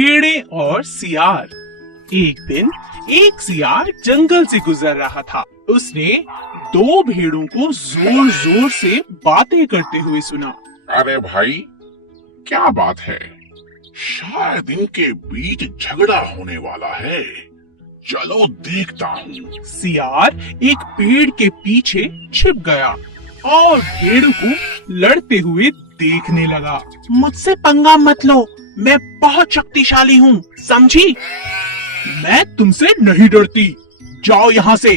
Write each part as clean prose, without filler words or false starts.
भेड़ें और सियार। एक दिन एक सियार जंगल से गुजर रहा था। उसने दो भेड़ों को जोर जोर से बातें करते हुए सुना। अरे भाई, क्या बात है? शायद इनके बीच झगड़ा होने वाला है। चलो देखता हूँ। सियार एक पेड़ के पीछे छिप गया और भेड़ों को लड़ते हुए देखने लगा। मुझसे पंगा मत लो, मैं बहुत शक्तिशाली हूँ, समझी? मैं तुमसे नहीं डरती, जाओ यहाँ से,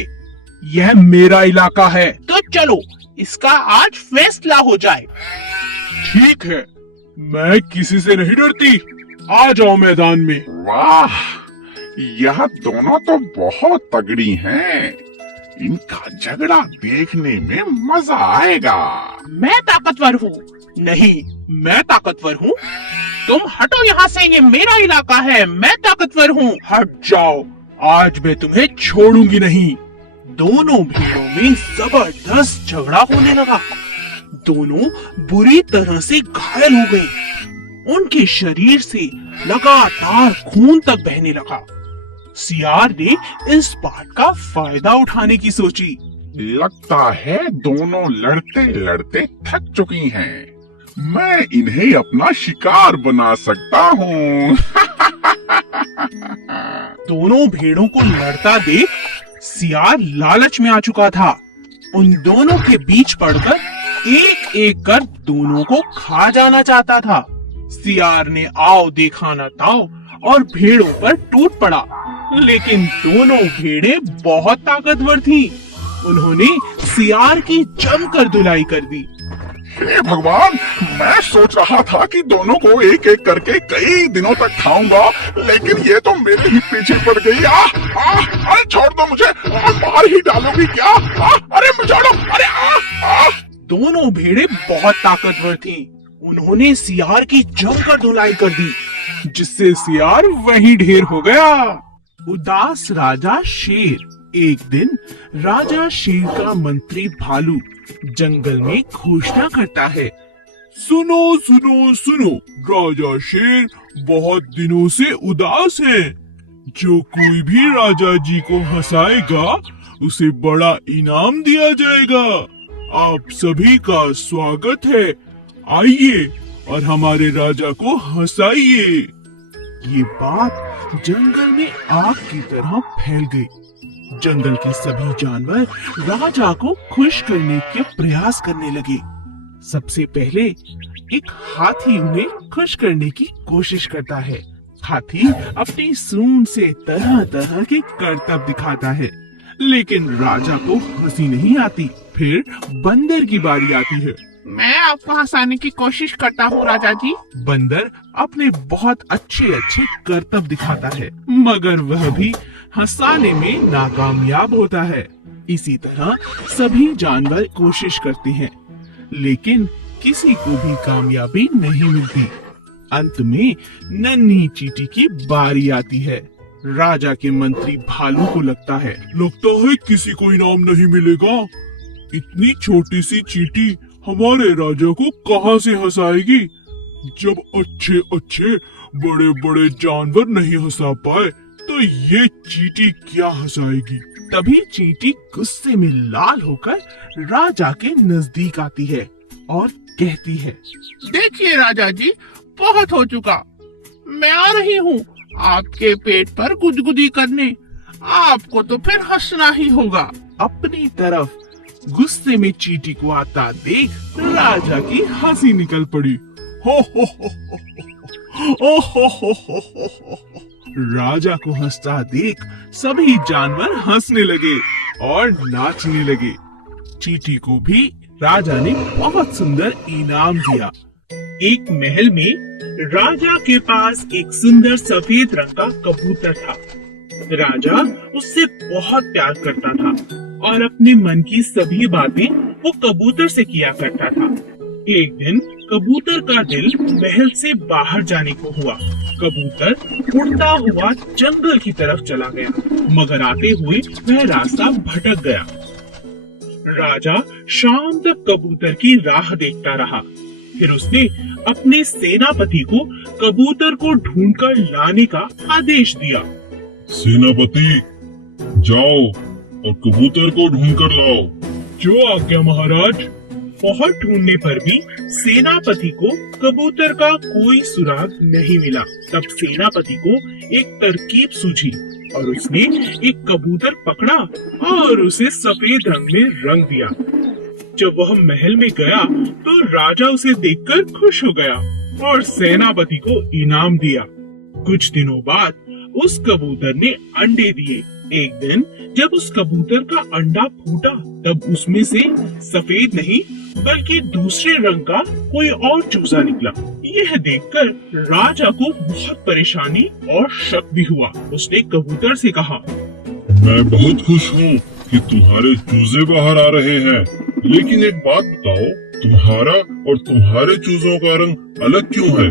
यह मेरा इलाका है। तो चलो इसका आज फैसला हो जाए। ठीक है, मैं किसी से नहीं डरती, आ जाओ मैदान में। वाह, यह दोनों तो बहुत तगड़ी हैं। इनका झगड़ा देखने में मजा आएगा। मैं ताकतवर हूँ। नहीं, मैं ताकतवर हूँ। तुम हटो यहाँ से, ये मेरा इलाका है, मैं ताकतवर हूँ। हट जाओ, आज मैं तुम्हें छोड़ूंगी नहीं। दोनों भेड़ों में जबरदस्त झगड़ा होने लगा। दोनों बुरी तरह से घायल हो गए। उनके शरीर से लगातार खून तक बहने लगा। सियार ने इस बात का फायदा उठाने की सोची। लगता है दोनों लड़ते लड़ते थक चुकी हैं। मैं इन्हें अपना शिकार बना सकता हूँ। दोनों भेड़ों को लड़ता देख सियार लालच में आ चुका था। उन दोनों के बीच पड़कर एक एक कर दोनों को खा जाना चाहता था। सियार ने आओ देखा न ताओ और भेड़ों पर टूट पड़ा, लेकिन दोनों भेड़ें बहुत ताकतवर थीं। उन्होंने सियार की जमकर धुलाई कर दी। हे भगवान, मैं सोच रहा था कि दोनों को एक एक करके कई दिनों तक खाऊंगा, लेकिन ये तो मेरे ही पीछे पड़ गई। अरे छोड़ दो मुझे, मार ही डालोगी क्या? अरे छोड़ो, अरे दोनों भेड़ें बहुत ताकतवर थीं। उन्होंने सियार की जमकर धुलाई कर दी, जिससे सियार वहीं ढेर हो गया। उदास राजा शेर। एक दिन राजा शेर का मंत्री भालू जंगल में घोषणा करता है। सुनो सुनो सुनो, राजा शेर बहुत दिनों से उदास है। जो कोई भी राजा जी को हंसाएगा उसे बड़ा इनाम दिया जाएगा। आप सभी का स्वागत है, आइए और हमारे राजा को हंसाइए। ये बात जंगल में आग की तरह फैल गई। जंगल के सभी जानवर राजा को खुश करने के प्रयास करने लगे। सबसे पहले एक हाथी उन्हें खुश करने की कोशिश करता है। हाथी अपनी सूंड से तरह तरह के करतब दिखाता है, लेकिन राजा को हंसी नहीं आती। फिर बंदर की बारी आती है। मैं आपको हंसाने की कोशिश करता हूँ राजा जी। बंदर अपने बहुत अच्छे करतब दिखाता है, मगर वह भी हंसाने में नाकामयाब होता है। इसी तरह सभी जानवर कोशिश करते हैं, लेकिन किसी को भी कामयाबी नहीं मिलती। अंत में नन्ही चींटी की बारी आती है। राजा के मंत्री भालू को लगता है किसी को इनाम नहीं मिलेगा। इतनी छोटी सी चींटी हमारे राजा को कहां से हंसाएगी? जब अच्छे बड़े बड़े जानवर नहीं हंसा पाए तो ये चींटी क्या हंसाएगी? तभी चींटी गुस्से में लाल होकर राजा के नजदीक आती है और कहती है, देखिए राजा जी, बहुत हो चुका, मैं आ रही हूँ आपके पेट पर गुदगुदी करने। आपको तो फिर हंसना ही होगा। अपनी तरफ गुस्से में चींटी को आता देख राजा की हंसी निकल पड़ी। हो राजा को हंसता देख सभी जानवर हंसने लगे और नाचने लगे। चींटी को भी राजा ने बहुत सुंदर इनाम दिया। एक महल में राजा के पास एक सुंदर सफेद रंग का कबूतर था। राजा उससे बहुत प्यार करता था और अपने मन की सभी बातें वो कबूतर से किया करता था। एक दिन कबूतर का दिल महल से बाहर जाने को हुआ। कबूतर उड़ता हुआ जंगल की तरफ चला गया, मगर आते हुए वह रास्ता भटक गया। राजा शाम तक कबूतर की राह देखता रहा। फिर उसने अपने सेनापति को कबूतर को ढूंढकर लाने का आदेश दिया। सेनापति, जाओ और कबूतर को ढूंढ कर लाओ। जो आज्ञा महाराज। बहुत ढूंढने पर भी सेनापति को कबूतर का कोई सुराग नहीं मिला। तब सेनापति को एक तरकीब सूझी और उसने एक कबूतर पकड़ा और उसे सफेद रंग में रंग दिया। जब वह महल में गया तो राजा उसे देखकर खुश हो गया और सेनापति को इनाम दिया। कुछ दिनों बाद उस कबूतर ने अंडे दिए। एक दिन जब उस कबूतर का अंडा फूटा तब उसमें से सफेद नहीं बल्कि दूसरे रंग का कोई और चूजा निकला। यह देखकर राजा को बहुत परेशानी और शक भी हुआ। उसने कबूतर से कहा, मैं बहुत खुश हूँ कि तुम्हारे चूजे बाहर आ रहे हैं, लेकिन एक बात बताओ, तुम्हारा और तुम्हारे चूजों का रंग अलग क्यों है?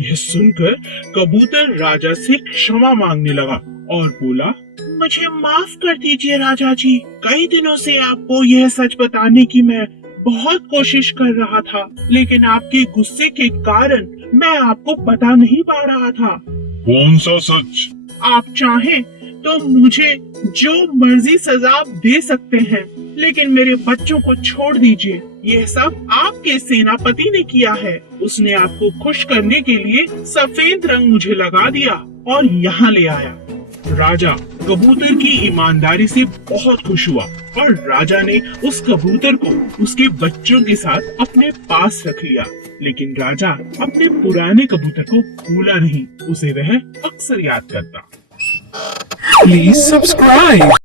यह सुनकर कबूतर राजा से क्षमा मांगने लगा और बोला, मुझे माफ कर दीजिए राजा जी। कई दिनों से आपको यह सच बताने की मैं बहुत कोशिश कर रहा था, लेकिन आपके गुस्से के कारण मैं आपको बता नहीं पा रहा था। कौन सा सच? आप चाहें तो मुझे जो मर्जी सजा आप दे सकते हैं, लेकिन मेरे बच्चों को छोड़ दीजिए। यह सब आपके सेनापति ने किया है। उसने आपको खुश करने के लिए सफेद रंग मुझे लगा दिया और यहाँ ले आया। राजा कबूतर की ईमानदारी से बहुत खुश हुआ और राजा ने उस कबूतर को उसके बच्चों के साथ अपने पास रख लिया। लेकिन राजा अपने पुराने कबूतर को भूला नहीं, उसे वह अक्सर याद करता। Please subscribe.